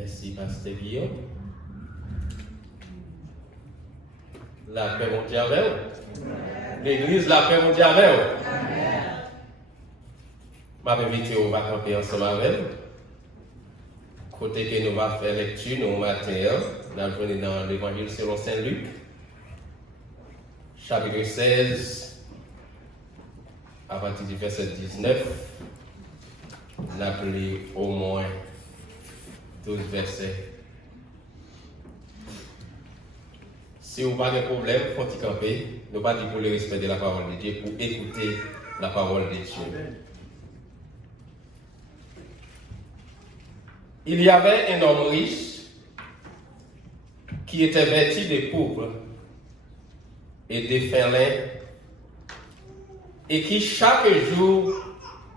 Merci, Pasteur Guillaume. La paix mondiale avec vous. L'église, la paix mondiale avec vous. Je vais inviter au va camper ensemble avec vous. Côté que nous allons faire lecture, nous matin, nous allons venir dans l'évangile selon Saint Luc, chapitre 16, à partir du verset 19. Nous avons au moins 12 versets. Si vous n'avez pas de problème, il faut y camper. Nous pas dire pour le respect de la parole de Dieu, pour écouter la parole de Dieu. Il y avait un homme riche qui était vêtu de pourpre et de fin lin et qui chaque jour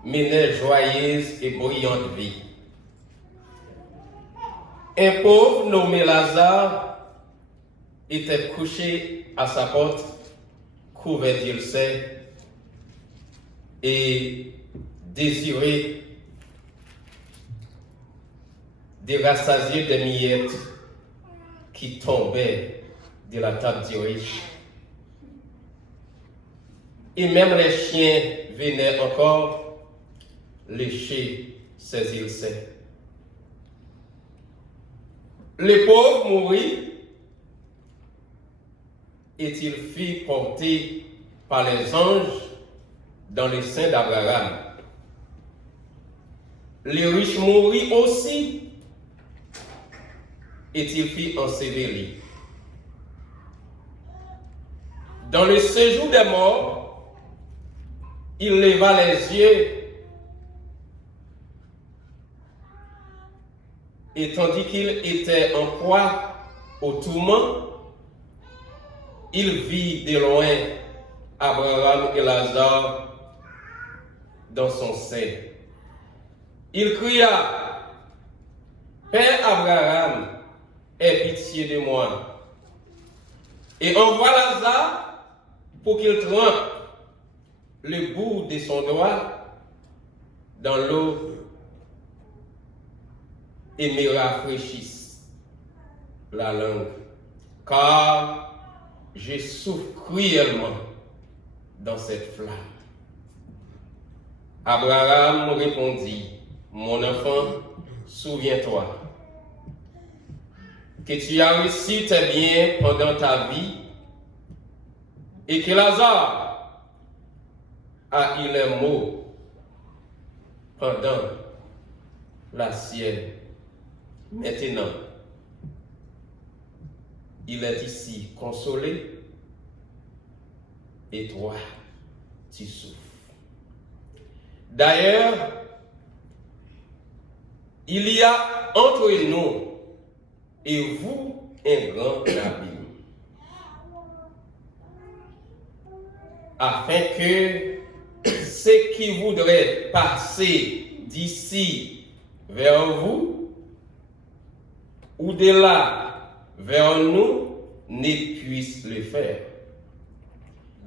menait joyeuse et brillante vie. Un pauvre nommé Lazare était couché à sa porte, couvert d'ulcères et désiré de rassasier des miettes qui tombaient de la table du riche. Et même les chiens venaient encore lécher ses ulcères. Le pauvre mourut et il fut porté par les anges dans le sein d'Abraham. Le riche mourut aussi et il fut enseveli. Dans le séjour des morts, il leva les yeux et tandis qu'il était en proie au tourment, il vit de loin Abraham et Lazare dans son sein. Il cria, « Père Abraham, aie pitié de moi, et envoie Lazare pour qu'il trempe le bout de son doigt dans l'eau et me rafraîchisse la langue, car je souffre cruellement dans cette flamme. » Abraham répondit, « Mon enfant, souviens-toi que tu as reçu tes biens pendant ta vie et que Lazare a eu les maux pendant la sienne. Maintenant, il est ici consolé et toi, tu souffres. D'ailleurs, il y a entre nous et vous un grand abîme, afin que ceux qui voudraient passer d'ici vers vous ou de là vers nous ne puissent le faire.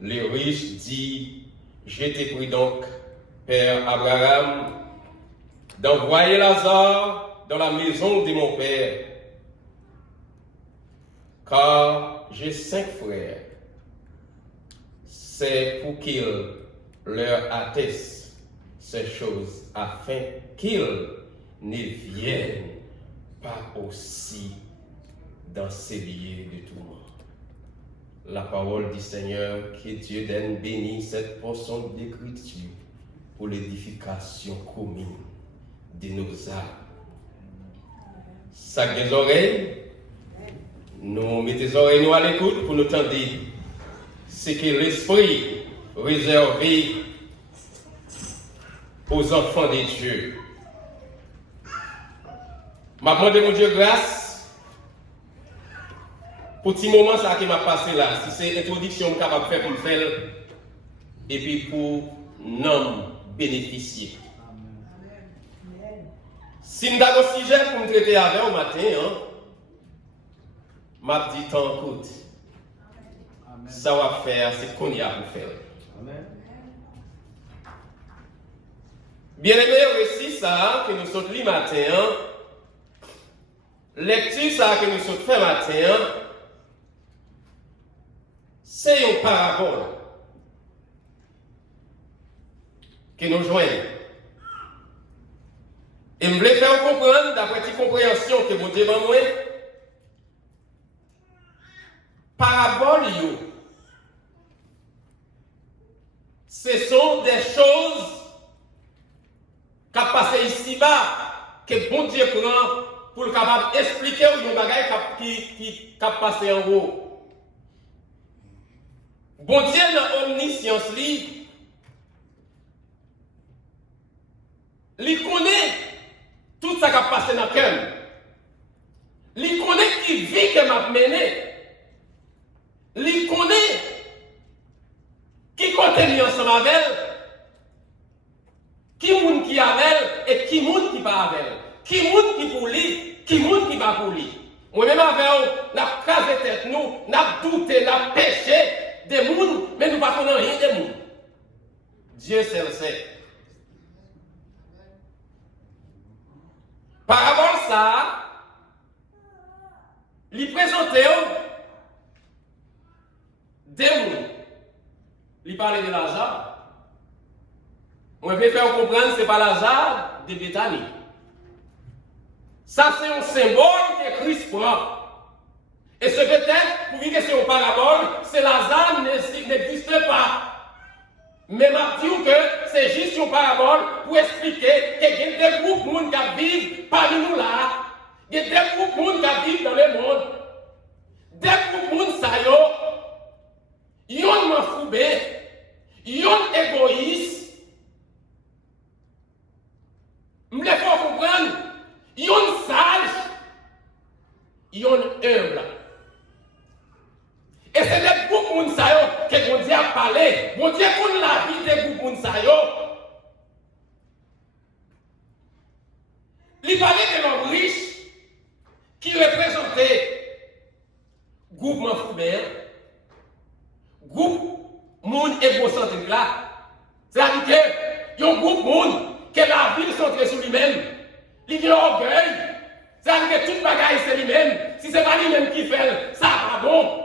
Le riche dit, je te prie donc, Père Abraham, d'envoyer Lazare dans la maison de mon père, car j'ai 5 frères. C'est pour qu'ils leur attestent ces choses, afin qu'ils ne viennent pas aussi dans ces lieux de tourment. La parole du Seigneur, que Dieu donne béni cette portion d'écriture pour l'édification commune de nos âmes. Sac des oreilles, nous mettons les oreilles nous à l'écoute pour nous tendre ce que l'Esprit réservé aux enfants de Dieu. Je demande mon Dieu grâce pour petit moment ça qui m'a passé là. Si c'est l'introduction que je suis capable de faire pour me faire, et puis pour nous bénéficier. Si nous avons un sujet pour me traiter avec au matin, m'a dit tant écoute. Ça va faire, c'est qu'on y a pour faire. Amen. Bien aimé, récit ça que nous sommes le matin, lecture ça que nous sommes fait matin, c'est une parabole que nous joignons. Et je voulais faire comprendre, d'après cette compréhension que vous devez moi, parabole, ce sont des choses qui ont passé ici-bas, que bon Dieu prend pour le capable d'expliquer aux bagages qui ont passé en haut. Bon Dieu, dans l'omniscience, il connaît tout ça qui a passé dans le cœur. Il connaît qui vit que m'a mené. Il connaît qui continue ensemble avec elle, qui moun qui avec elle et qui moun qui pas avec elle, qui moun qui pour lui, qui moun qui pas pour lui. Moi-même avec elle, n'a crasé tête nous, n'a douté, n'a péché des moun, mais nous ne connaissons rien des moun. Dieu seul le sait. Par rapport à ça, il présentait des moun. Il parlait de Lazare. Moi, je vais faire comprendre que ce n'est pas Lazare de Béthanie. Ça, c'est un symbole que Christ prend. Et ce peut-être, pour dire que c'est une parabole, c'est Lazare n'existe pas. Mais je dis que c'est juste une parabole pour expliquer qu'il y a des groupes de monde qui vivent parmi nous là. Il y a des groupes de monde qui vivent dans le monde. Des groupes de monde, ça y est. Yon m'enfoubé, yon égoïste, m'le faut comprendre, yon sage, yon humble. Et c'est des groupes moun sa yo que bon Dieu a parlé, bon Dieu connaît la vie des groupes moun sa yo. Il parlait de l'homme riche qui représentait groupe m'enfoubé. Groupe moun égocentrique là, c'est-à-dire que yon groupe moun que la vie centrée sur lui-même, il y a orgueil, c'est-à-dire que toute bagaille c'est lui-même, si c'est pas lui-même qui fait, ça pas bon.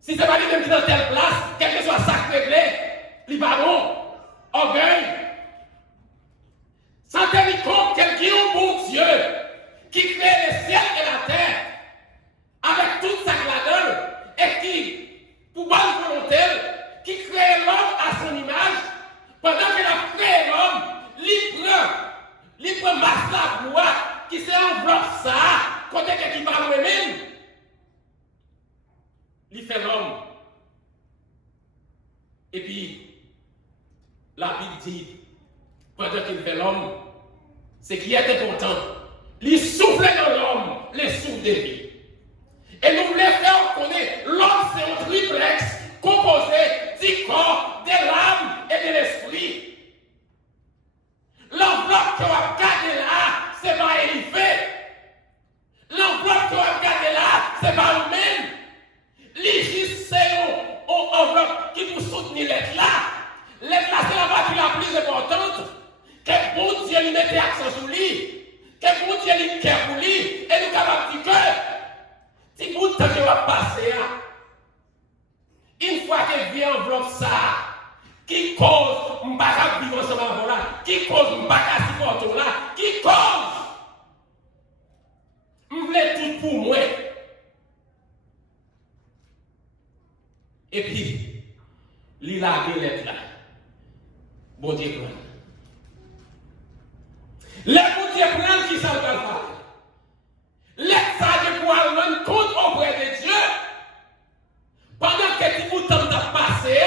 Si c'est pas lui-même qui est dans telle place, quel que soit ça réglé, il pas bon. Orgueil. Sans tenir compte qu'il y a un bon Dieu qui crée le ciel et la terre avec toute sa là-dedans et qui pour bonne volonté, qui crée l'homme à son image, pendant qu'il a créé l'homme, il prend masse la bois, qui s'enveloppe ça, côté qui parle lui-même, il fait l'homme. Et puis, la Bible dit, pendant qu'il fait l'homme, ce qui est important, il souffle dans l'homme les souffles de vie. Et nous voulons faire connaître l'homme, c'est un triplex composé du corps, de l'âme et de l'esprit. L'enveloppe que vous regardez là, c'est pas élevé. L'enveloppe que vous regardez là, c'est pas vous-même. L'égis, c'est une enveloppe qui vous soutient l'être là. L'être là, c'est la partie la plus importante. Que bon Dieu lui mette accent sur lui. Que bon Dieu lui cœur pour lui. Et nous capables du cœur. Si vous de temps que va passer, une fois que vient enveloppe ça, qui cause m'baka vivre ensemble là, qui cause m'baka supporter là, qui cause m'vle tout pour moi. Et puis, il a des lettres là. Bon Dieu prend. Les bon Dieu prend qui ça va faire. Lettre ça de pouvoir rendre compte auprès de Dieu. Pendant que tu vous temps de passer,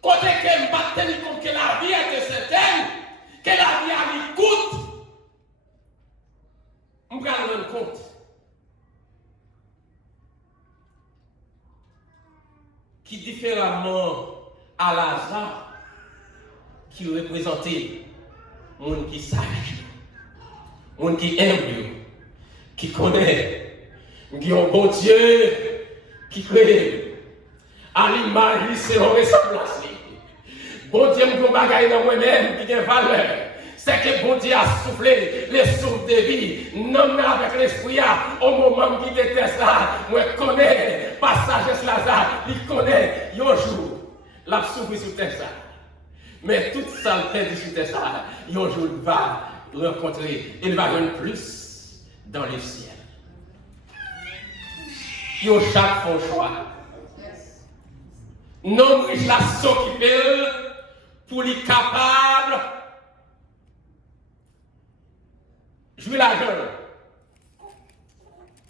côté que je pas tenir compte que la vie est certaine, que la vie a l'écoute, je vais rendre compte. Qui différemment à Lazare, qui représentait monde qui sage, monde qui aime, qui connaît, qui a un bon Dieu, qui crée, à l'image, c'est en ressemblance. Bon Dieu, me fait bagaille dans moi-même, qui a valeur. c'est que bon Dieu a soufflé les souffles de vie. Non, mais avec l'esprit, au moment qui déteste ça, moi connais, pas sagesse Lazare, il connaît, un jour, la souffle sur terre ça. Mais toute ça le fait sur terre ça, un jour il va rencontrer, il va gagner plus dans le ciel. Yo chaque font choix. Non riche la s'occuper pour les capables. Jouer l'argent.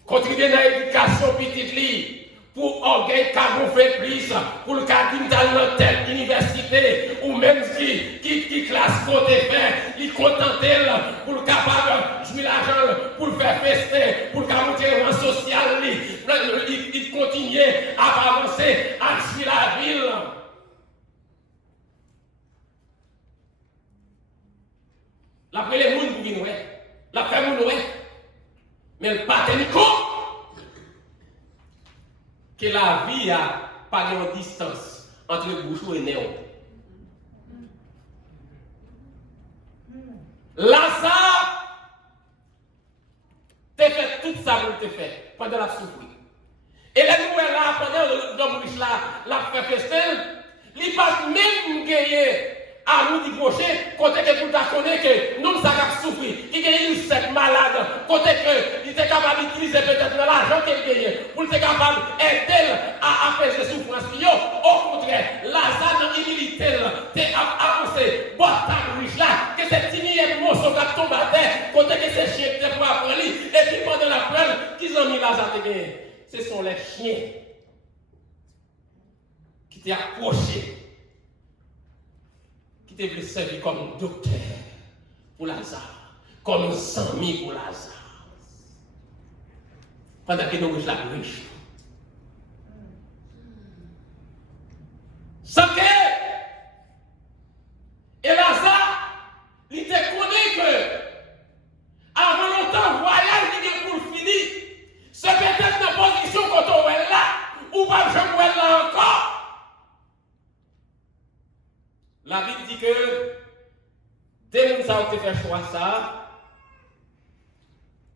Contribuer dans l'éducation petite li. Pour orgueil qu'on fait plus, pour le cas dans telle université, ou même qui classe côté fait, il contenté pour le capable de jouer l'argent, pour le faire fester, pour le monter en social, il continue à avancer, à jouer la ville. La après les monde pour venir, la fait mon mais le patenico. Que la vie a pas de distance entre Bouchou et Néon. Lazare t'a fait tout ça pour te faire pendant la souffrance. Et les nouvelles là, pendant l'homme riche là, la fait fester, il pas même gagné à nous divorcer, côté que pour ta connaître que nous ça a souffert, qui gagne cette malade, côté que il était capable d'utiliser peut-être l'argent qu'il gagne, pour être capable d'aider à apaiser souffrance. Au contraire, Lazare dans l'humilité, t'es avancé, bon ta riche là, que c'est timier morceau qui tombe à terre, côté que c'est chien qui pour apprendre, et puis pendant la preuve, qu'ils ont mis Lazare te gagné. Ce sont les chiens qui t'ont approché. Qui te servir comme docteur pour Lazare, comme ami pour Lazare. Pendant que nous la riche. Sans que, et Lazare, il te connaît que, avant longtemps, voyage qui vient pour finir, c'est peut-être dans position quand on est là, ou pas je vois là encore. La Bible dit que dès que ça a fait choix ça,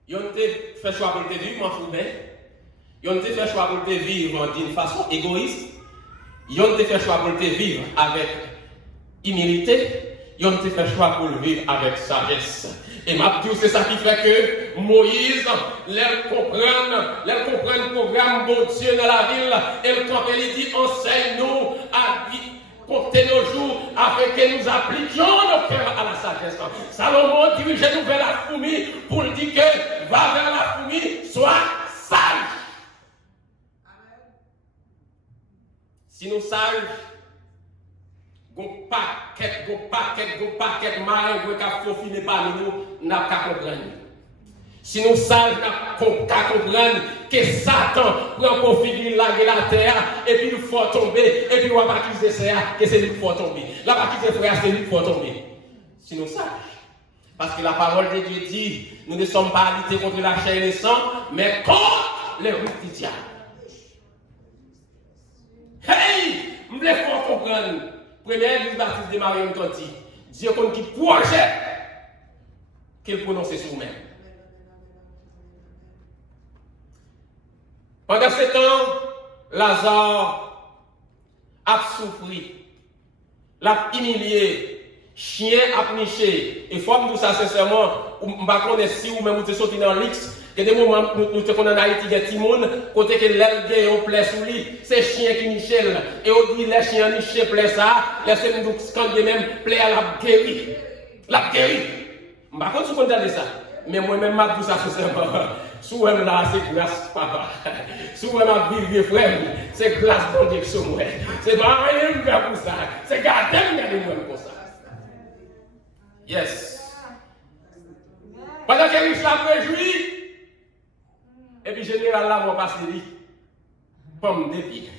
ils ont fait choix pour te vivre, m'en fous bien. Ils ont fait choix pour te vivre d'une façon égoïste. Ils ont fait choix pour te vivre avec humilité. Ils ont fait choix pour le vivre avec sagesse. Et ma Dieu, c'est ça qui fait que Moïse, elle comprend le programme de Dieu dans la ville. Elle dit, enseigne-nous à vivre. Comptez nos jours afin que nous appliquions nos cœurs à la sagesse. Salomon dirige-nous vers la fourmi pour dire que va vers la fourmi, sois sage. Si nous sages, go paquet, marin, go ka faufiner parmi nous, n'a qu'à comprendre. Si nous sages, nous qu'à comprendre que Satan prend profit de la terre et puis il faut tomber et puis on va accuser ça que c'est lui qui faut tomber. La partie des frères, c'est lui qui faut tomber. Si nous sages. Parce que la parole de Dieu dit, nous ne sommes pas à lutter contre la chair et le sang, mais contre les routes du diable. Hey! Je voulais faire comprendre. Première église baptiste de Marion Tonti. Dieu comme qui projet qu'il prononce sur nous-mêmes. Pendant ce temps, Lazare a souffert, l'a humilié, chien a niché. Et faut que ça sincèrement, je ne sais pas si ou même vous êtes sorti dans l'X, il y a des moments où nous sommes en Haïti, il y a des gens côté que l'aile gagne au plaît sous lui, c'est chien qui niche. Et on dit les chiens nichent plaît ça, laissez nous quand même plaît à la guérir. La guérir. Je ne sais pas si vous comprenez ça. Mais moi-même, je dis ça sincèrement. Sous elle là, c'est grâce, papa. Sous elle a vivé, frère, c'est grâce pour Dieu sur moi. C'est pas rien de pour ça. C'est garder moi pour ça. Yes. Pendant que riche la réjouit, et puis général là, mon passe lui, pomme de pied.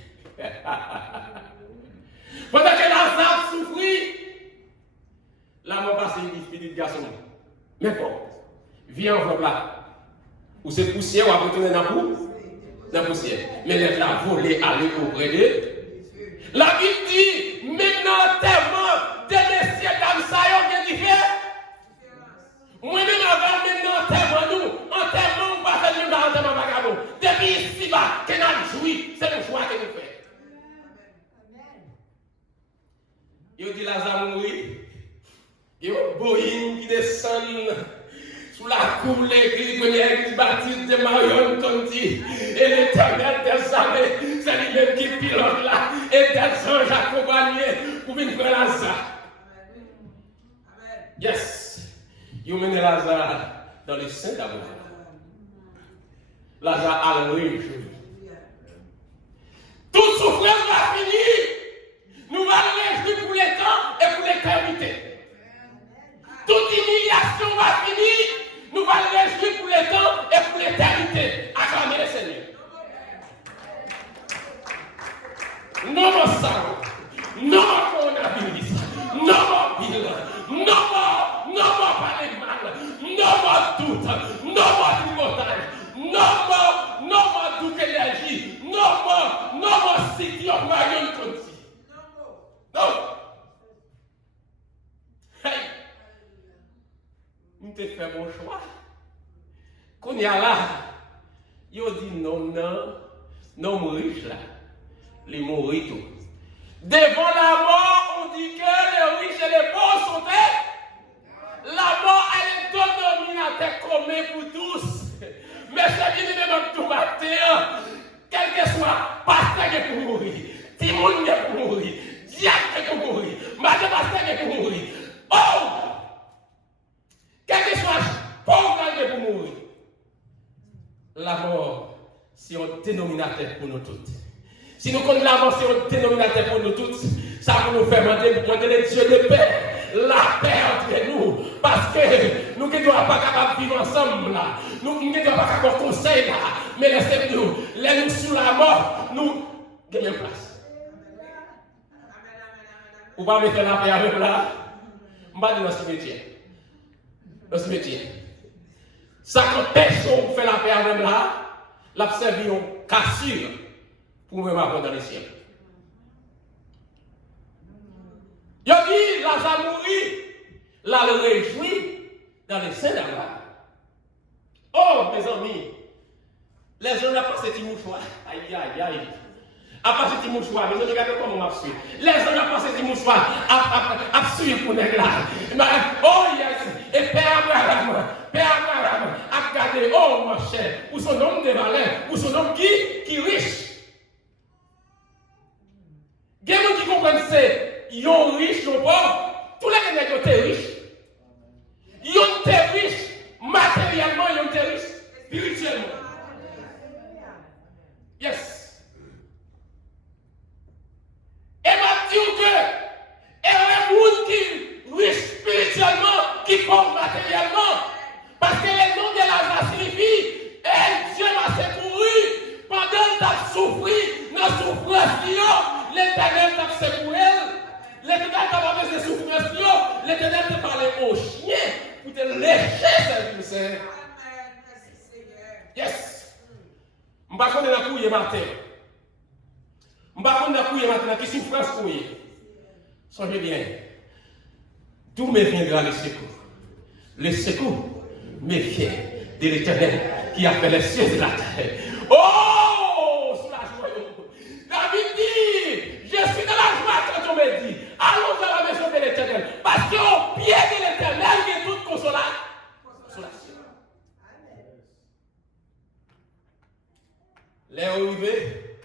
Pendant que Lazare souffrit, là, mon passe lui, petit garçon. Mais bon, viens enveloppe là. Ou c'est poussière, ou à retourner dans la poussière. Mais les la volé, aller auprès d'eux. La Bible dit, maintenant, tellement, des messieurs, dames, ça y est, bien fait. Il dit Lazare mourir. Il y a un Boeing qui descend sous la cour de l'église, première église baptiste de Marion Tonti. Et l'Éternel des armées, c'est lui-même qui pilote là. Et des anges accompagnés pour venir prendre Lazare. Yes. Il mène Lazare dans le sein d'Abraham. Lazare a le réjoui. Toute souffrance va finir. Nous allons réjouir pour les temps et pour l'éternité. Toute humiliation va finir. Nous allons réjouir pour les temps et pour l'éternité. Acclamez le Seigneur. Non more sorrow. No more coronavirus. No more bill. No more parler mal. No more doute. No more tripotage. No more doute énergie. No more city of Marion County. Non. Hey. Nous t'ai fait mon choix. Qu'on y a là, il dit non, riche là. Les mourir tout. Devant la mort, on dit que les riches et les pauvres sont des. La mort, elle est dominateur commun pour tous. Mais c'est bien de même tout matin. Quel que soit, pasteur qui est pour mourir, Timoun est pour mourir, diacre est pour mourir, madame pasteur est pour mourir. Oh! Quel que soit, pauvre est pour mourir. La mort, c'est un dénominateur pour nous toutes. Si nous connaissons la mort, c'est un dénominateur pour nous toutes, ça va nous faire demander les dieux de paix, la paix entre nous. Parce que nous ne sommes pas capables de vivre ensemble là. Nous ne sommes pas capables de conseiller là. Mais laissez-nous, laissez-nous sous la mort, nous gagnons place. Vous ne pouvez pas mettre la paix avec là. Je ne vais pas dire dans ce métier. Dans ce métier. 50 personnes fait la paix avec là, l'observer en cassure pour me avoir dans les ciels. Il a dit, Lazare mourit, là le réjouit dans les seins d'Abraham. Oh, mes amis, les gens n'ont pas ce petit mouchoir. Aïe, aïe, aïe. À part ce petit mouchoir, mais regardez comment on m'a suivi. Les gens n'ont pas ce petit mouchoir à suivre pour les là. Oh, yes. Et Père Abraham, a regardé, oh, mon cher, où son homme de valeur, où son homme qui est riche. Il y a des gens qui comprennent c'est, ils sont riches, ils sont pauvres. Tous les gens qui sont riches. Ils sont riches matériellement, ils sont riches spirituellement. Yes. Et m'a dit que il y a un monde qui est riche spirituellement, qui est pauvre matériellement. Parce que le nom de Lazare signifie, Dieu m'a secouru pendant qu'il souffert dans la souffrance. L'Éternel t'a secouru. L'Éternel t'a pas fait ses souffrances. L'Éternel t'a parlé au chien pour te lécher cette poussière. Yes. Je ne sais pas si je couille matin. Je ne sais pas si je couille matin. Qui souffrance couille. Songez bien. D'où me viendra le secours? Le secours me vient de l'Éternel qui a fait les cieux et la terre. Oh! Sous la joie. David dit, je suis dans la joie quand on me dit, allons dans la maison de l'Éternel. Parce qu'au pied de l'Éternel, il y a toute consolation. Les arrivés,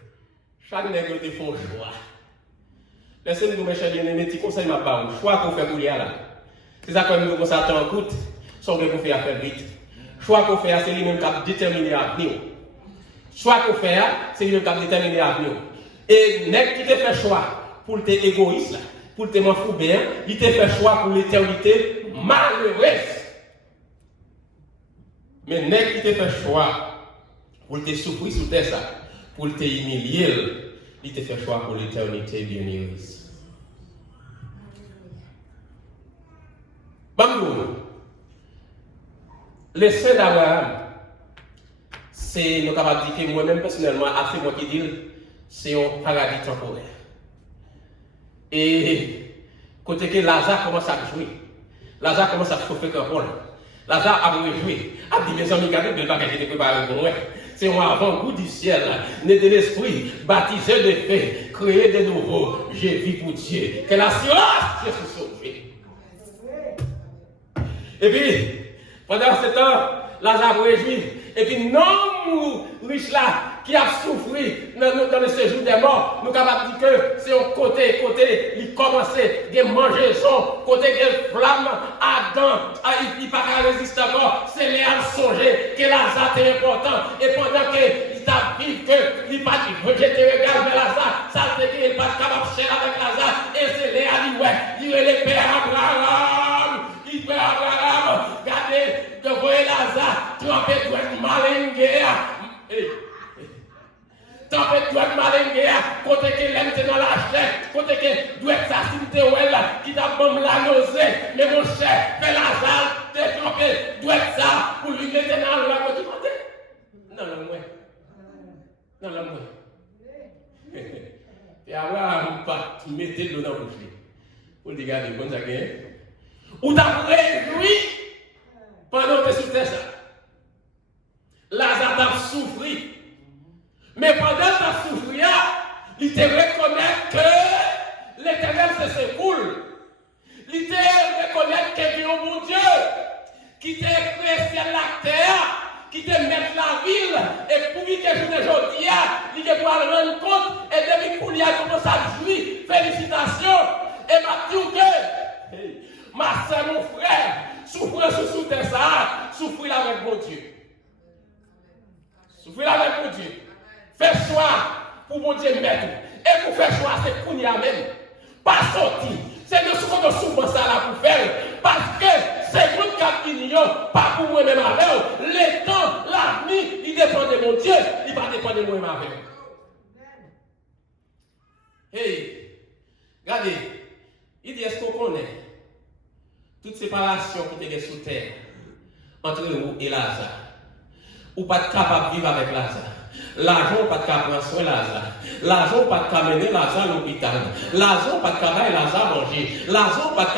chaque nègre te font choix. Laissez-nous, mes chers bien-aimés, petit conseil m'a pas eu. Choix qu'on fait pour y aller. C'est ça que nous commençons à attendre en coûte. Son qu'on fait à faire vite. Choix qu'on fait, c'est lui-même qui a déterminé l'avenir. Choix qu'on fait, c'est lui-même qui a déterminé l'avenir. Et nègre qui te fait choix pour tes égoïstes, pour tes m'en bien, il te fait choix pour l'éternité malheureuse. Mais nègre qui te fait choix pour te souffrir sous terre, pour te humilier, il te fait choix pour l'éternité bienheureuse. Bambou, le sein d'Abraham, c'est, nous capables de dire que moi-même personnellement, c'est moi qui dis, c'est un paradis temporaire. Et côté que Lazare commence à jouer, Lazare commence à chauffer comme rôle. Lazare a voulu jouer. A dit, mes amis, regardez de bagages qui étaient préparés pour moi. C'est un avant-goût du ciel, né de l'esprit, baptisé de paix, créer de nouveau. J'ai vis pour Dieu. Que l'assurance, je suis sauvé. Et puis, pendant ce temps, Lazare réjouit. Et puis, non, riche là, qui a souffert dans le séjour des morts, nous sommes capables de dire que c'est au côté, il commençait à manger son côté de flamme, Adam, il n'a pas résister encore, c'est Léa songer que Lazare est important. Et pendant qu'il t'a dit qu'il n'a pas dit, j'étais regardé vers Lazare, ça veut dire qu'il n'est pas capable de chercher avec Lazare, et c'est Léa qui dit, ouais, il est le père Abraham, il père Abraham, regardez, que vous voyez Lazare, trempé de malinguer. Trempé de malinguer, côté que l'aime dans la chair, côté que doit être assassiné qui t'a bon la nausée, mais mon cher, fait Lazare, t'es trempé, doit être ça, pour lui mettre dans la côté. Non, non, moi. Non, non, moi. Et Abraham, pas mettez de l'eau dans le bouche. Pour le garder, bon, ça gagne. Ou t'as réjoui pendant que c'était ça. Lazare t'a souffert. Mais pendant que tu souffert, il te reconnaît que l'Éternel se secoule. Il te reconnaît qu'il y a un bon Dieu qui t'a créé ciel la terre, qui te met la ville, et pour qu'il y ait aujourd'hui, il te doit rendre compte, et depuis qu'il y a commencé à jouir, félicitations, et m'a dit que ma soeur, mon frère, souffrir sous tes ça, souffrir avec mon Dieu. Souffrir avec mon Dieu. Fais choix pour mon Dieu mettre. Et pour faire choix, c'est pour nous même. Pas sortir. C'est de souvent ça là pour faire. Parce que c'est votre capignon, pas pour moi-même avec vous. Le temps, l'avenir, il dépend de mon Dieu. Il va dépendre de moi-même avec vous. Hey, regardez. Il dit, est-ce qu'on connaît toute séparation qui était sous terre entre vous et Lazare? Ou pas capable de vivre avec Lazare? L'argent pas de prendre soin Lazare. L'argent pas de mener Lazare à l'hôpital. L'argent pas de travailler Lazare manger. L'argent pas de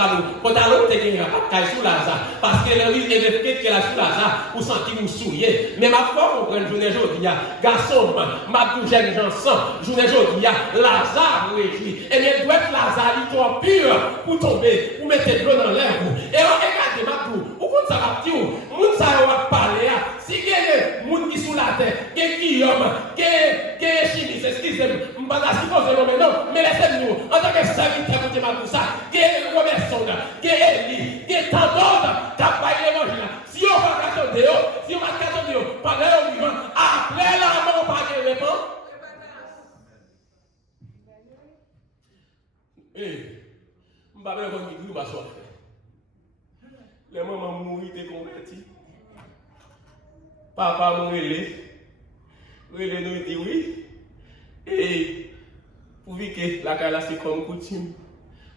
quand alors tu n'as pas de sous Lazare parce que le risque est qu'elle a sous Lazare ou senti vous souiller. Mais ma foi on prend journée aujourd'hui garçon m'a tout jeune Janson journée aujourd'hui Lazare réjouit. Et bien doit être Lazare il trop pur pour tomber pour mettre de l'eau dans l'air. Et regardez ma tout. Où ça va dire moun ça va parler si il y a moun qui sous la terre Guillaume, qui est chimiste, excusez-moi, je ne vais pas supposer le nom, mais laissez-nous, en tant que serviteur de tout ça, qui est Robertson, qui est Eli, qui est tant d'autres, qui a pas l'évangile. Si on va attendre, si on va attendre, pendant le vivant, après la mort, pas de réponse. Eh, je ne vais pas dire que je vais faire. Les mamans mourir, t'es converti. Papa mourir. Oui, nous dit oui. Et pour vivre que la carrière c'est comme coutume.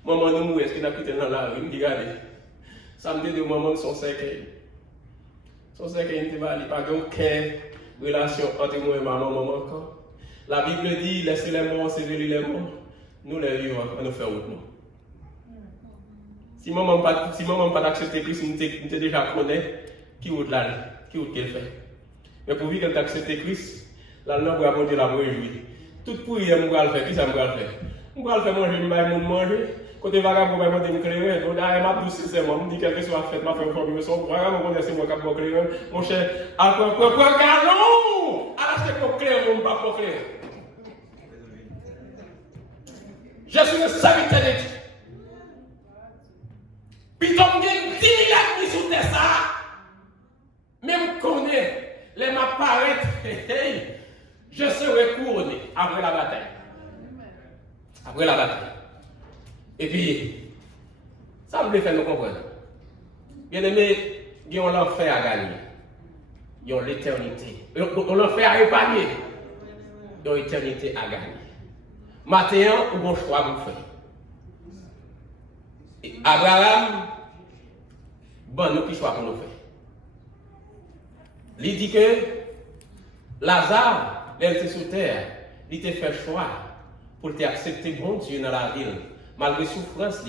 Maman nous mourir, est-ce qu'il a quitté dans la rue? Il me regardez. Ça me dit de maman son cercueil. Son cercueil ne va pas aucune relation entre moi et maman encore. La Bible dit laissez les morts, c'est les morts. Nous les vivants, on nous fait autre nous. Si maman pas accepté Christ, nous t'es déjà connaît qui autre là, qui autre qu'elle fait. Mais pour vivre qu'elle accepté Christ, là, nous avons apporté la réjouir. Tout pour y aller, faire. Qui ça me va faire? Je vais faire manger, je vais manger. Côté vagabond, je vais me créer. Donc, je m'a dit sincèrement, je me dis quelque chose à faire, je vais faire une formation. Vagabond, c'est moi qui vais créer. Mon cher, quoi, galon! Alors, c'est pour créer, je ne vais pas pour créer. Je suis le serviteur de Dieu. Puis, comme il y a 10 000 ennemis sous terre, ça, même connaît, les m'apparaître, je serai couronné après la bataille. Après la bataille. Et puis, ça me fait nous comprendre. Bien aimé, il y a l'enfer à gagner. Il y a l'éternité. L'enfer à épargner. Il y a l'éternité à gagner. Maintenant, ou bon choix vous faites. Abraham, bon, nous qui choix pour nous faire. Il dit que Lazare, elle était sous terre, il t'a fait choix pour t'accepter bon Dieu dans la ville, malgré souffrance,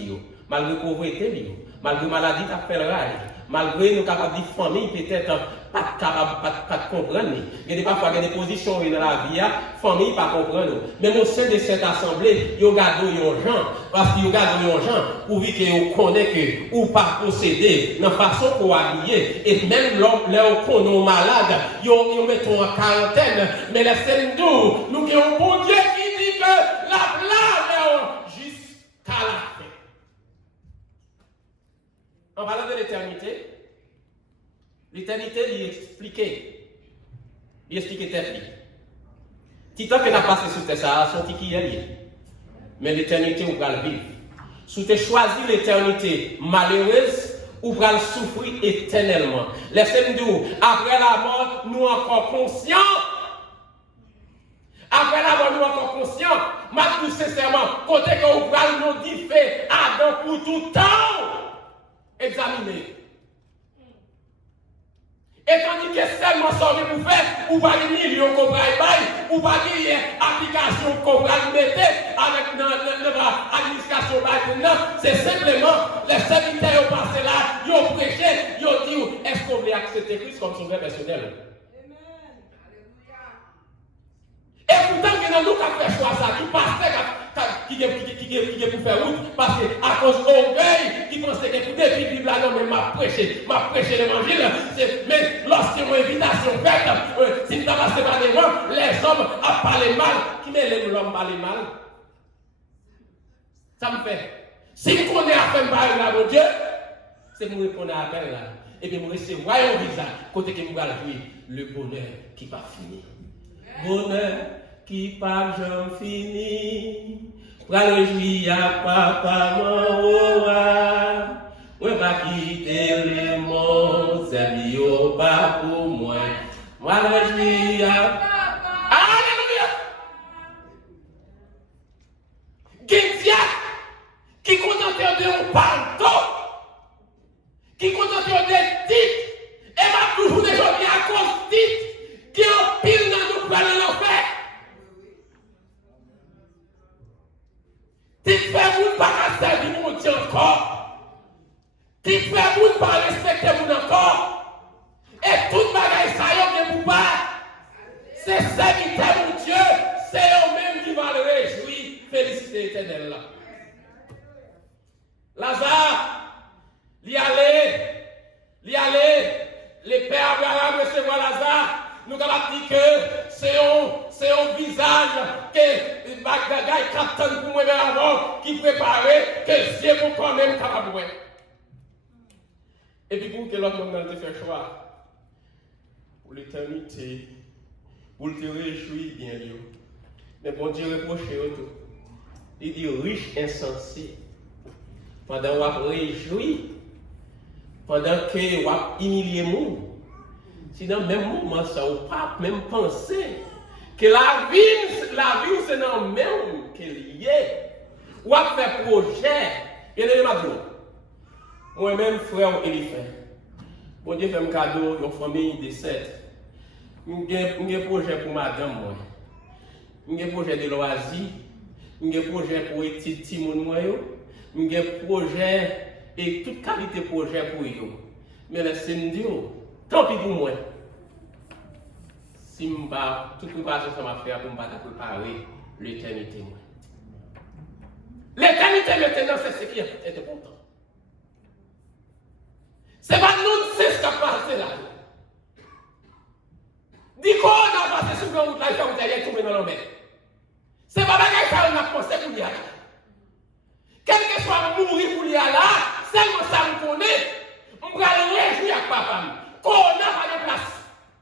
malgré pauvreté, malgré maladie, t'as fait le rage, Malgré nous capables de dire famille, peut-être pas capable pas comprendre. Il y a parfois des positions dans la vie, famille pas comprendre. Même au sein de cette assemblée, ils gardent les gens parce qu'ils gardent les gens pour dire qu'ils connaissent que ou pas posséder dans façon pour habiller et même là où on est malade, ils mettent en quarantaine. Mais laissez-nous, nous avons un bon Dieu qui dit que la blague jusqu'à la fin. En parlant de l'éternité, l'éternité, il expliquait tête. Si tant que n'a passé sous tes ça, son qui est lié. Mais l'éternité, on va le vivre. Si tu as choisi l'éternité malheureuse, on va le souffrir éternellement. Laissez-nous, après la mort, nous encore conscients. Après la mort, nous encore conscients. Mais tout sincèrement, côté qu'on va nous dire, Adam pour tout temps. Examiner. Et tandis que seulement ça vous faire, ou pas les millions qu'on va y ou pas les applications qu'on va mettre avec l'administration, c'est simplement les serviteurs qui ont passé là, ils ont prêché, ils ont dit est-ce qu'on veut accepter Christ comme sauveur personnel? Et pourtant, que nous avons fait choix ça, qui passait, qui pour faire route, parce que à cause d'orgueil, qui pensait que depuis la Bible, non, mais m'a prêché l'évangile, mais lorsqu'il y a une invitation faite, si nous avons passé par les gens, les hommes ont parlé mal, qui met l'homme parler mal? Ça me fait. Si vous connaissez à faire parler là, mon Dieu, c'est pour répondre à l'appel là. Et puis vous recevoir un visage, côté que vous allez jouer le bonheur qui va finir. Bonheur qui pas jamais fini. Pour le réjouir à papa, maman, on va quitter le monde, c'est bio pas pour moi. Moi, le réjouir à papa. Alléluia! Guédia, qui contente de un pardon, qui contente de titre, et m'a toujours déjà dit à cause titre, qui en pile dans nous pour aller l'enfer. Tu fais moun pas servir mon Dieu encore. Tu fais moun pas respecter mon encore. Et toute bagaille ça y est pour pas. C'est serviteur mon Dieu, c'est eux-mêmes qui vont le réjouir. Félicité éternelle là. Lazare, l'y aller, les pères Abraham recevoir Lazare. Nous avons dit que c'est un visage que les bagailles captent pour moi avant, qui préparait que Dieu pour quand même capable. Et puis pour que l'autre monde ait fait choix, pour l'éternité, pour te réjouir bien, mais bon Dieu reprocher autour. Il dit riche insensé. Pendant qu'on réjouit, pendant qu'on humilie le monde. Si dans le même moment, ça ou pas même penser que la vie c'est dans le même qu'elle y est. Ou à faire projet. Et les madons. Moi-même, frère Eliphaz. Bon Dieu fait un cadeau, une famille de 7. J'ai un projet pour madame, moi. J'ai un projet de loisirs. J'ai un projet pour les petits moun. J'ai un projet et toute qualité de projet pour eux. Mais laissez-moi dire. Tant pis pour moi. Si je ne tout préparation ça m'a fait pour me préparer l'éternité. L'éternité maintenant, c'est ce qui est important. C'est pas nous, c'est ce qui a passé là. Dis qu'on a passé sur le route là, il faut tomber dans la mer. C'est pas bagage ça on a pensé pour y aller. Quel que soit mourir pour y aller là, seulement ça me connaît. On va le réjouir avec papa. Qu'on n'a pas de place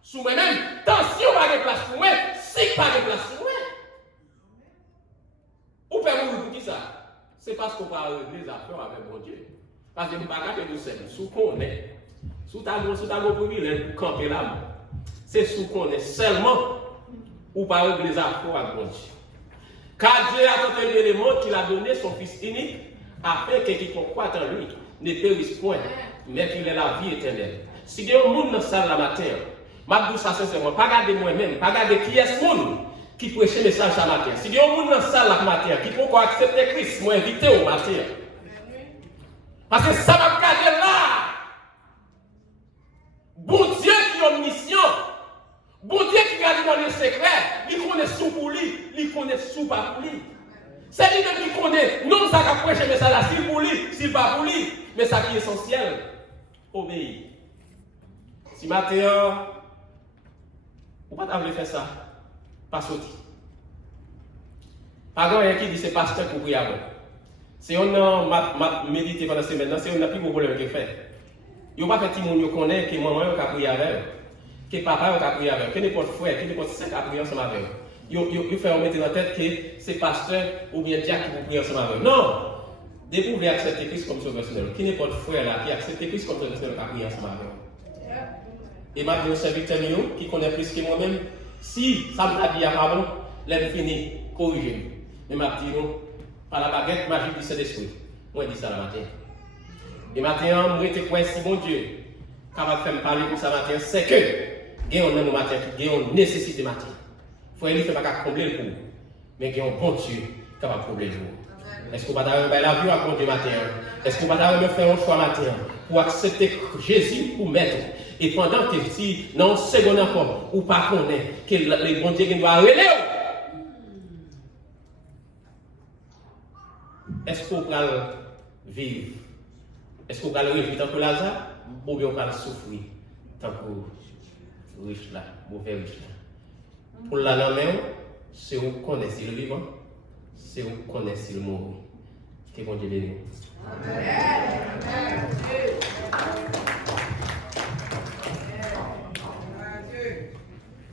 sous moi-même, tant si on n'a pas de place pour moi, si pas de place pour moi. Ou peut mourir pour qui ça? C'est parce qu'on va régler les affaires avec mon Dieu. Parce que nous ne pouvons pas faire nous seuls. Sous qu'on est, sous ta privilège pour camper là, c'est sous qu'on est seulement ou pas régler les affaires avec mon Dieu. Car Dieu a tant aimé le monde qu'il a donné son Fils unique afin que quiconque croit en lui ne périsse point, mais qu'il ait la vie éternelle. Si il y a un monde dans la salle la matin, je dis ça sincèrement, pas garder moi-même, pas garder qui est ce monde qui prêche le message ce matin. Si il y a un monde dans la salle la matin qui peut accepter Christ, moi invité au matin. Parce que ça va garder là. sous pour lui, il connaît sous pas pour lui. C'est lui-même qui connaît, non ça qui prêche, mais ça là, s'il pour lui, s'il pas pour lui. Mais ça qui est essentiel, obéir. Si matin, vous ne pouvez pas faire ça, pas sauter. Par exemple, qui dit c'est pasteur pour prier avant. Si on a médité pendant la semaine, c'est on n'a plus de problème qui fait. Il n'y a pas de petit monde qui connaît que maman a prié avec, que papa a prié avec, que n'importe frère, que n'importe sœur a prié ensemble avec. Il fait mettre dans la tête que c'est pasteur ou bien diacre qui prie ensemble avec. Non! Dès que vous voulez accepter Christ comme sauveur personnel, qui n'importe frère là qui accepte Christ comme sauveur personnel qui a prié ensemble avec. Et maintenant, un serviteur qui connaît plus que moi-même, si ça me dit avant, l'aime fini, corriger. Mais m'a dit non, par la baguette magique du Saint-Esprit. Moi, je dis ça le matin. Et maintenant, moi, je crois si bon Dieu, capable de faire parler comme ça matin, c'est que, il y a un matin, il y a une nécessité matin. Il faut ne pas combler le coup, mais il y a un bon Dieu capable de combler le coup. Est-ce que vous avez la vue à compter matin? Est-ce que vous avez fait un choix matin pour accepter Jésus pour mettre? Et pendant que si, non, seconde encore, ou pas connaître que les bons dieux doivent arrêter. Est-ce qu'on va vivre? Est-ce qu'on va vivre tant que Lazare? Ou bien on va souffrir tant que riche là, mauvais riche là? Pour la main, c'est où connaissez le vivant, c'est où connaissez le mort. Que bon Dieu bénisse. Amen.